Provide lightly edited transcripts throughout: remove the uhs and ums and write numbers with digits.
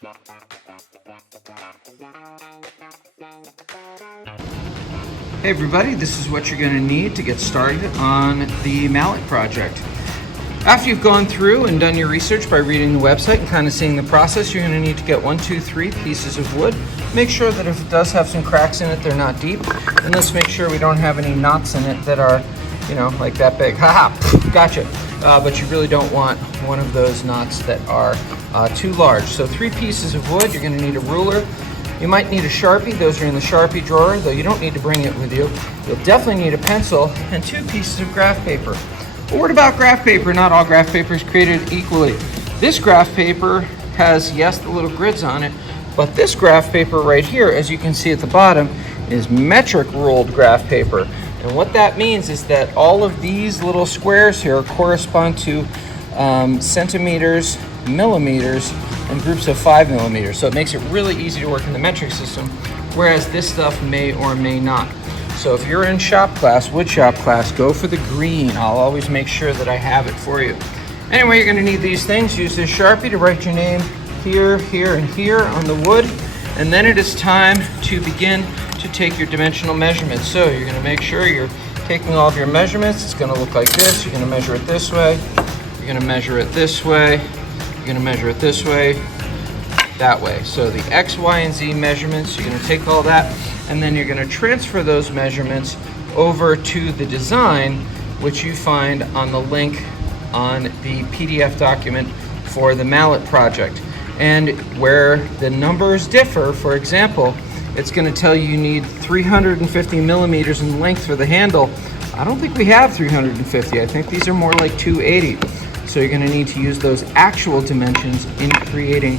Hey everybody, this is what you're going to need to get started on the Mallet project. After you've gone through and done your research by reading the website and kind of seeing the process, you're going to need to get 1, 2, 3 pieces of wood. Make sure that if it does have some cracks in it, they're not deep. And let's make sure we don't have any knots in it that are, like that big. Haha, gotcha. But you really don't want one of those knots that are too large. So 3 pieces of wood. You're going to need a ruler. You might need a Sharpie. Those are in the Sharpie drawer, though you don't need to bring it with you. You'll definitely need a pencil and 2 pieces of graph paper. A word about graph paper: not all graph paper is created equally. This graph paper has, yes, the little grids on it, but this graph paper right here, as you can see at the bottom, is metric ruled graph paper. And what that means is that all of these little squares here correspond to centimeters, millimeters, and groups of 5 millimeters. So it makes it really easy to work in the metric system, whereas this stuff may or may not. So if you're in shop class, wood shop class, go for the green. I'll always make sure that I have it for you. Anyway, you're gonna need these things. Use this Sharpie to write your name here, here, and here on the wood. And then it is time to begin to take your dimensional measurements. So you're gonna make sure you're taking all of your measurements. It's gonna look like this. You're gonna measure it this way. You're gonna measure it this way. You're gonna measure it this way, that way. So the X, Y, and Z measurements, you're gonna take all that, and then you're gonna transfer those measurements over to the design, which you find on the link on the PDF document for the Mallet project. And where the numbers differ, for example, it's gonna tell you need 350 millimeters in length for the handle. I don't think we have 350. I think these are more like 280. So you're going to need to use those actual dimensions in creating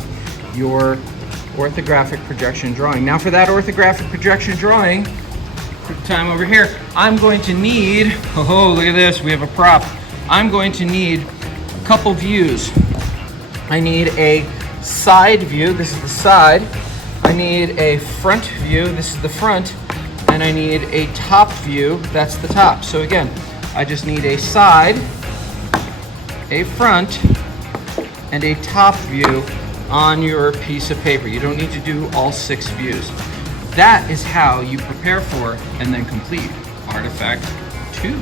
your orthographic projection drawing. Now for that orthographic projection drawing, quick time over here, I'm going to need, oh look at this, we have a prop. I'm going to need a couple views. I need a side view, this is the side. I need a front view, this is the front. And I need a top view, that's the top. So again, I just need a side, a front, and a top view on your piece of paper. You don't need to do all 6 views. That is how you prepare for and then complete Artifact 2.